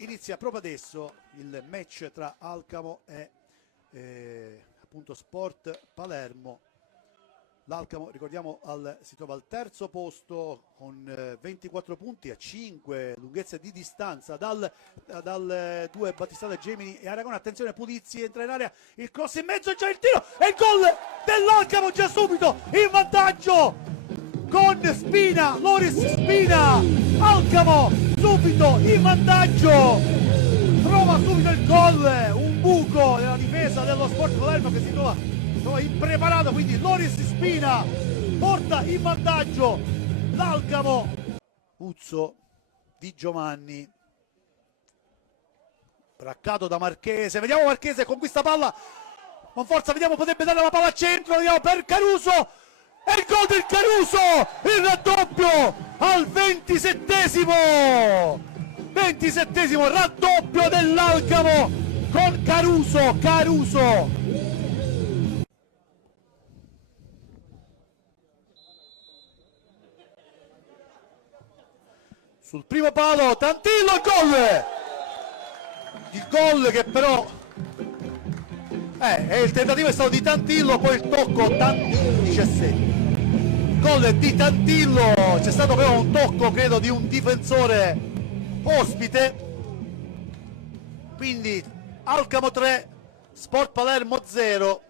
Inizia proprio adesso il match tra Alcamo e appunto Sport Palermo. L'Alcamo, ricordiamo, si trova al terzo posto con 24 punti a 5 lunghezze di distanza dal 2 Battistata Gemini e Aragona. Attenzione, Pulizzi entra in area, il cross in mezzo, c'è il tiro e il gol dell'Alcamo già subito in vantaggio con Spina, Loris Spina. Alcamo subito in vantaggio, trova subito il gol, un buco nella difesa dello Sport Palermo che si trova impreparato, quindi Loris Spina porta in vantaggio l'Alcamo. Uzzo Di Giovanni, braccato da Marchese, vediamo Marchese con questa palla con forza, vediamo, potrebbe dare la palla al centro, vediamo per Caruso e il gol del Caruso, il raddoppio al 27esimo raddoppio dell'Alcamo con Caruso. Sul primo palo Tantillo, il gol che però il tentativo è stato di Tantillo, poi il tocco 17. Gol di Tantillo, c'è stato però un tocco credo di un difensore ospite, quindi Alcamo 3 Sport Palermo 0.